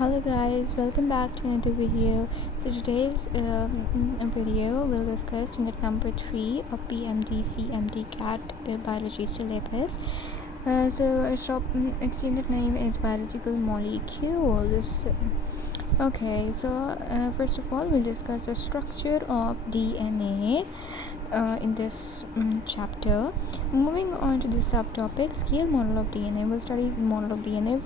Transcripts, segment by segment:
Hello guys, welcome back to another video. So today's video will discuss unit number 3 of PMDC MDCAT biology syllabus. Its unit name is biological molecules. Okay, so first of all we'll discuss the structure of DNA in this chapter. Moving on to the subtopic scale model of DNA, we'll study the model of DNA.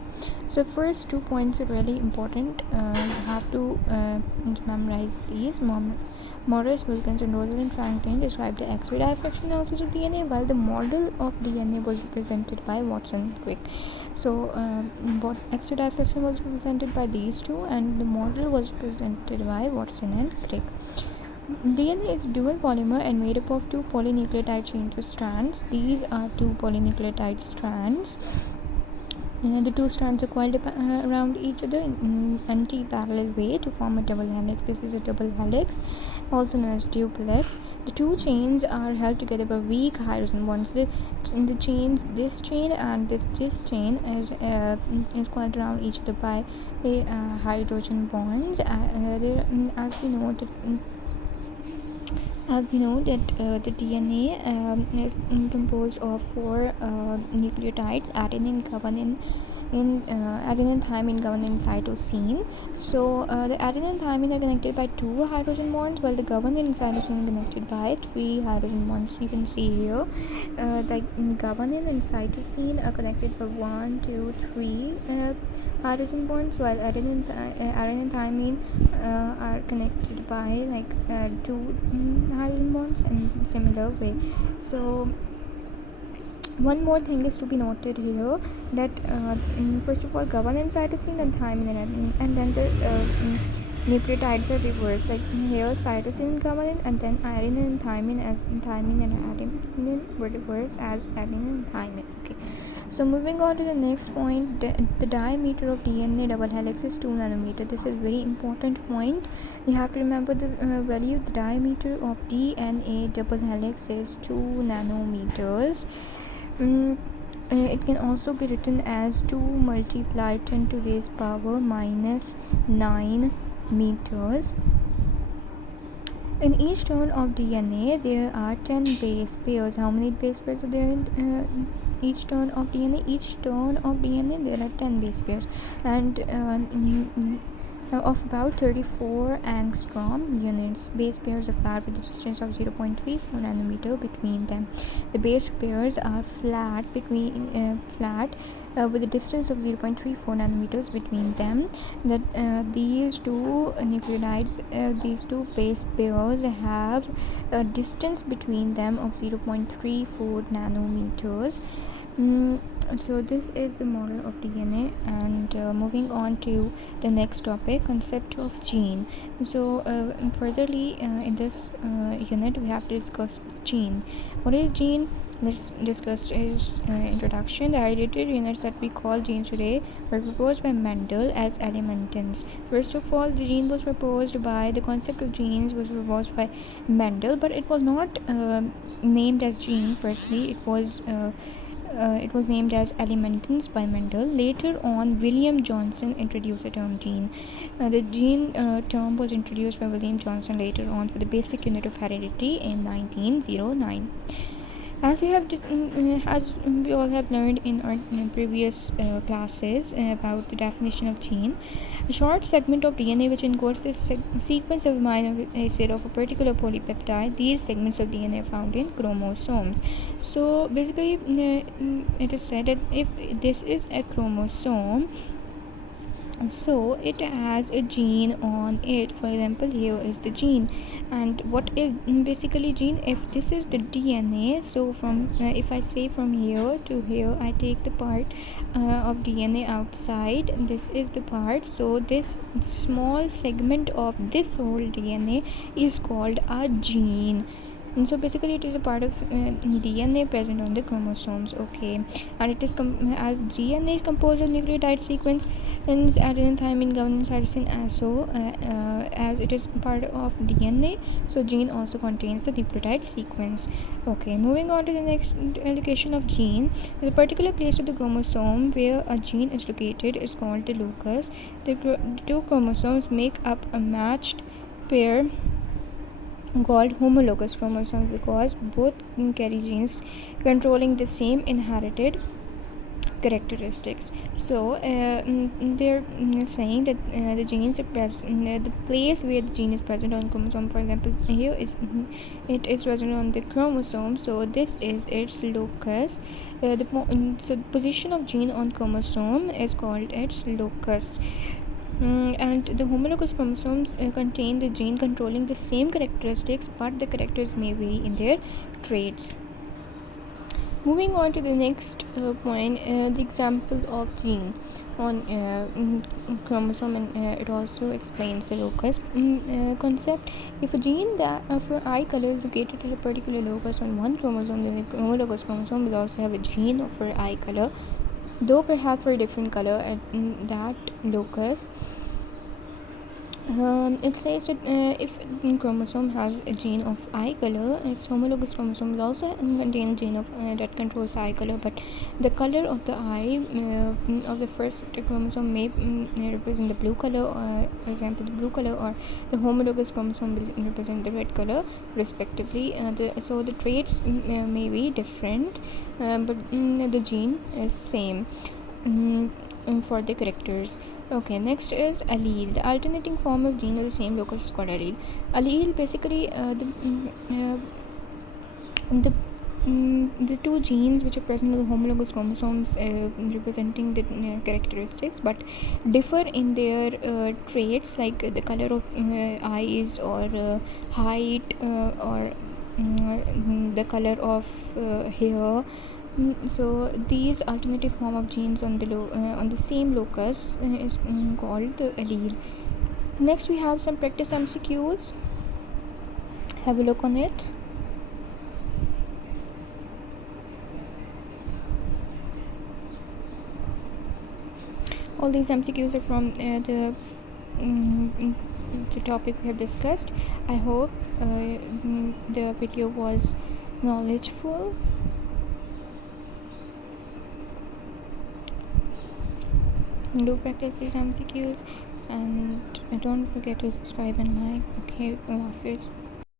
So first 2 points are really important. You have to memorize these. Morris, Wilkins and Rosalind Franklin described the X-ray diffraction analysis of DNA, while the model of DNA was represented by Watson and Crick. So what X-ray diffraction was represented by these two, and the model was presented by Watson and Crick. DNA is a dual polymer and made up of two polynucleotide chains of strands. These are two polynucleotide strands. The two strands are coiled around each other in anti-parallel way to form a double helix. This is a double helix, also known as duplex. The two chains are held together by weak hydrogen bonds. The chains, this chain and this chain is coiled around each other by hydrogen bonds. As we know that the DNA is composed of four nucleotides: adenine, guanine, adenine, thymine, guanine, cytosine. So the adenine and thymine are connected by two hydrogen bonds, while the guanine and cytosine are connected by three hydrogen bonds. You can see here the guanine and cytosine are connected by 1, 2, 3 hydrogen bonds, while adenine and thymine are connected by two hydrogen bonds in similar way. So one more thing is to be noted here, that first of all guanine and cytosine, then thymine and adenine, and then the nucleotides are reversed, like here cytosine and guanine, and then adenine and thymine, as thymine and adenine were reversed as adenine and thymine. Okay, so moving on to the next point, the diameter of DNA double helix is 2 nanometer. This is very important point. You have to remember the value. The diameter of DNA double helix is 2 nanometers. It can also be written as 2 multiplied 10 to raise power minus 9 meters. In each turn of DNA, there are 10 base pairs. How many base pairs are there in each turn of DNA? Each turn of DNA, there are 10 base pairs, and of about 34 angstrom units. Base pairs are flat with a distance of 0.34 nanometer between them. The base pairs are flat with a distance of 0.34 nanometers between them. These two nucleotides, these two base pairs have a distance between them of 0.34 nanometers. So this is the model of DNA, and moving on to the next topic, concept of gene. So furtherly in this unit we have to discuss gene. What is gene? Let's discuss its introduction. The hydrated units that we call genes today were proposed by Mendel as elementins. First of all, the concept of genes was proposed by Mendel, but it was not named as gene. Firstly, it was named as elementins by Mendel. Later on, William Johnson introduced the term gene. The gene term was introduced by William Johnson later on for the basic unit of heredity in 1909. As we all have learned in our previous classes about the definition of gene, a short segment of DNA which encodes the sequence of amino acid of a particular polypeptide. These segments of DNA are found in chromosomes. So basically, it is said that if this is a chromosome, so it has a gene on it. For example, here is the gene. And what is basically gene? If this is the DNA, so from if I say from here to here, I take the part of DNA outside. This is the part. So this small segment of this whole DNA is called a gene. And so basically it is a part of DNA present on the chromosomes. Okay, and it is as DNA is composed of nucleotide sequence in adenine, thymine, guanine, cytosine, as it is part of DNA, so gene also contains the nucleotide sequence. Okay, moving on to the next location of gene. The particular place of the chromosome where a gene is located is called the locus. The two chromosomes make up a matched pair called homologous chromosomes because both carry genes controlling the same inherited characteristics. So they're saying that the genes are present, the place where the gene is present on chromosome, for example here is it is present on the chromosome, so this is its locus. So the position of gene on chromosome is called its locus. And the homologous chromosomes contain the gene controlling the same characteristics, but the characters may vary in their traits. Moving on to the next point, the example of gene on chromosome, and it also explains the locus concept. If a gene that for eye color is located at a particular locus on one chromosome, then the homologous chromosome will also have a gene for eye color, though perhaps for a different color at that locus. It says that if a chromosome has a gene of eye color, its homologous chromosome will also contain a gene of that controls eye color, but the color of the eye of the first chromosome may represent the blue color, or for example the blue color, or the homologous chromosome will represent the red color respectively. So the traits may be different, but the gene is same for the characters. Okay, next is allele. The alternating form of gene of the same locus is called allele. Allele basically the two genes which are present in the homologous chromosomes representing the characteristics, but differ in their traits, like the color of eyes, or height, or the color of hair. So these alternative form of genes on the same locus is called the allele. Next we have some practice MCQs. Have a look on it. All these MCQs are from the topic we have discussed. I hope the video was knowledgeful. Do practice these MCQs, and don't forget to subscribe and like. Okay, Allah Hafiz.